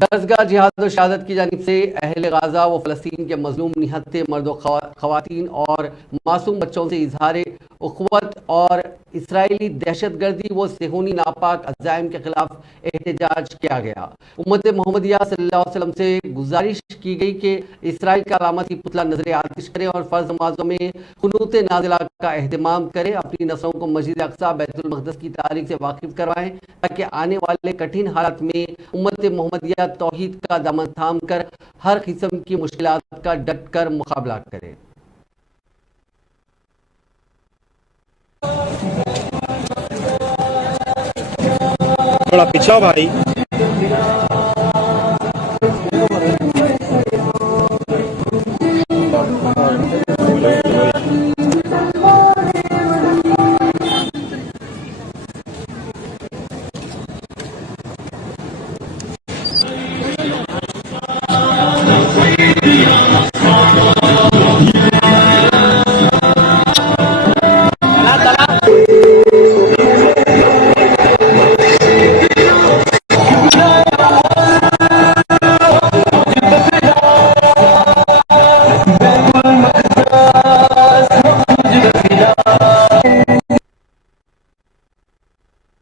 दरसगाह जिहाद और शहादत की जानिब से अहले गाजा व फ़लस्तीन के मजलूम निहत्ते मर्दों ख़वातीन और मासूम बच्चों से इजहार उख़्वत और इसराइली दहशतगर्दी व सेहूनी नापाक अज़ाइम के खिलाफ एहतजाज किया गया। उम्मत मोहम्मदिया सल्लल्लाहु अलैहि वसल्लम से गुजारिश की गई कि इसराइल का अलामती पुतला नजर आतिश करे और फ़र्ज नमाज़ों में कुनूत नाज़िला का एहतमाम करे, अपनी नस्लों को मस्जिद अक़सा बैतुल मक़दस की तारीख से वाकिफ़ करवाएं ताकि आने वाले कठिन हालात में उम्मत मोहम्मदिया तौहीद का दामन थाम कर हर किस्म की मुश्किलात का डट कर मुकाबला करे। थोड़ा पिछाओ भाई।